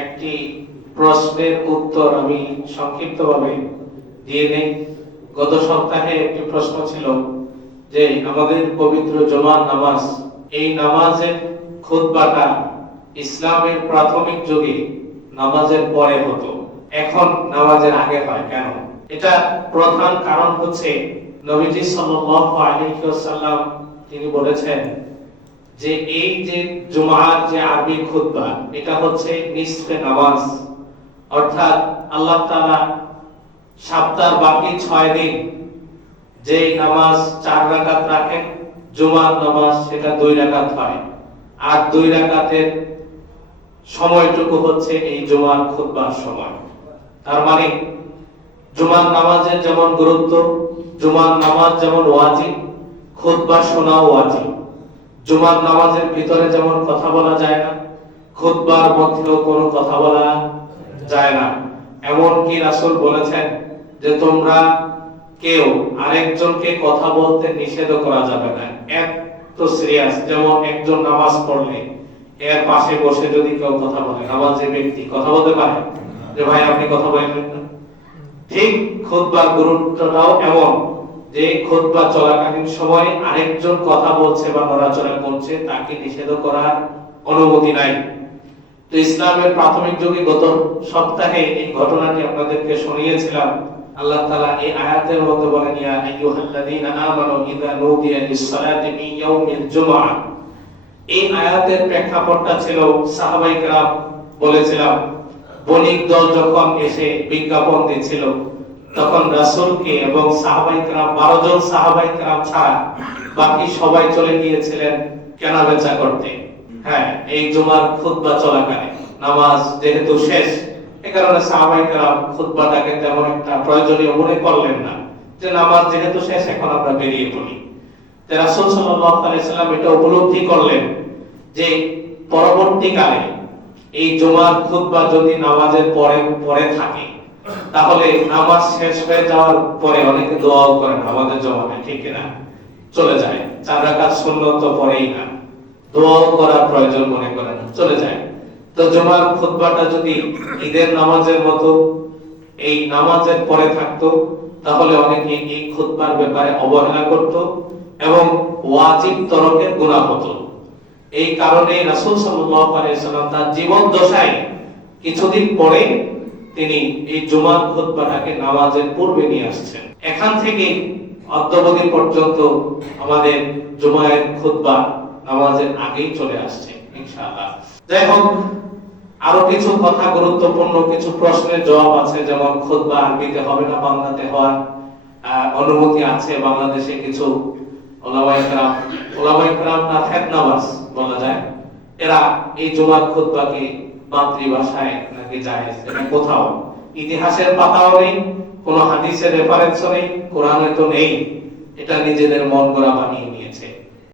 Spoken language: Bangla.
একটি প্রশ্নের উত্তর আমি সংক্ষিপ্তভাবে দিয়ে নেই। গত সপ্তাহে একটি প্রশ্ন ছিল যে আমাদের পবিত্র জুমার নামাজ, এই নামাজের খুতবাটা ইসলামের প্রাথমিক যুগে নামাজের পরে হতো, এখন নামাজের আগে হয় কেন? এটা প্রধান কারণ হচ্ছে নবীজি সাল্লাল্লাহু আলাইহি ওয়াসাল্লাম তিনি বলেছেন যে এই যে জুমার যে আরবি খুতবা, এটা হচ্ছে নিসফে নামাজ, অর্থাৎ আল্লাহ তাআলা সপ্তাহের বাকি 6 দিন যে নামাজ 4 রাকাত রাখেন, জুমার নামাজ সেটা 2 রাকাত হয়, আর 2 রাকাতের সময়টুকু হচ্ছে এই জুমার খুতবার সময়। তার মানে জুমার নামাজের যেমন গুরুত্ব, জুমার নামাজ যেমন ওয়াজিব, খুতবা শোনাও ওয়াজিব। জুমার নামাজের ভিতরে যেমন কথা বলা যায় না, খুতবার মধ্যেও কোনো কথা বলা যায় না। এমনকি রাসূল বলেছেন যে তোমরা কেউ আরেকজনকে কথা বলতে নিষেধ করা যাবে না। এত সিরিয়াস, যেমন একজন নামাজ পড়লে এর পাশে বসে যদি কেউ কথা বলে, নামাজের ব্যক্তি কথা বলতে পারে যে ভাই আপনি কথা বলবেন না। ঠিক খুতবার গুরুত্বটাও এমন যে খুতবা চলাকালীন সময় আরেকজন কথা বলছে বা নড়াচড়া করছে, তাকে নিষেধ করার অনুমতি নাই। তো ইসলামের প্রাথমিক যুগে গত সপ্তাহে এই ঘটনাটি আপনাদেরকে শুনিয়েছিলাম। আল্লাহ তাআলা এই আয়াতের মধ্যে বলেন ইয়া আইয়ুহাল্লাযীনা আমানু ইযা নুদিয়া লিস-সালাতি মিন ইয়াউমিল জুমআহ। এই আয়াতের প্রেক্ষাপটটা ছিল সাহাবায়ে কেরাম বলেছিলাম বণিক দল যখন এসে বিজ্ঞাপন দিচ্ছিল, তখন রাসূলকে এবং সাহাবায়ে কেরাম 12 জন সাহাবায়ে কেরাম ছাড়া বাকি সবাই চলে গিয়েছিলেন কেনাবেচা করতে। হ্যাঁ, এই জুমার খুতবা চলাকালীন নামাজ যেহেতু শেষ, এই কারণে সাহাবায়ে কেরাম খুতবাটাকে তেমন একটা প্রয়োজনীয় মনে করলেন না, যে নামাজ যেহেতু শেষ এখন আমরা বেরিয়ে পড়ি। তো রাসূল সাল্লাল্লাহু আলাইহি সাল্লাম এটা উপলব্ধি করলেন যে পরবর্তীকালে এই জুমার খুতবা যদি নামাজের পরে থাকে, তাহলে নামাজ শেষ হয়ে যাওয়ার পরে অনেকে দোয়াও করেন আমাদের জমানে, ঠিক না? চলে যায় 4 রাকাত সুন্নত তো পড়েই না, দোয়াও করার প্রয়োজন মনে করেন, চলে যায়। তো জুমার খুতবাটা যদি ঈদের নামাজের মতো এই নামাজের পরে থাকতো, তাহলে অনেকে এই খুতবার ব্যাপারে অবহেলা করত এবং ওয়াজিব তরকের গুনাহ হতো। এই কারণে রাসূল সাল্লাল্লাহু আলাইহি সাল্লাম তার জীবন দশায় কিছুদিন পরে তিনি এই জুমার খুতবাটাকে নামাজের পূর্বে নিয়ে আসছেন। এখান থেকে অদ্যাবধি পর্যন্ত আমাদের জুমায়ের খুতবা নামাজের আগেই চলে আসছে ইনশাআল্লাহ। যাই হোক, আরো কিছু কথা, গুরুত্বপূর্ণ কিছু প্রশ্নের জবাব আছে, যেমন খুতবা আরবিতে হবে না বাংলাতে হওয়ার অনুমতি আছে। বাংলাদেশে কিছু ওলামায়ে কেরাম না ফেতনাবাজ বলা যায়, এরা এই জুমার খুতবাকে মাতৃভাষায় নাকি জায়েজ, এটা কোথাও ইতিহাসের পাতাও নেই, কোন হাদিসের রেফারেন্সও নেই, কোরআনে তো নেই, এটা নিজেদের মন গড়া বানিয়ে নিয়েছে।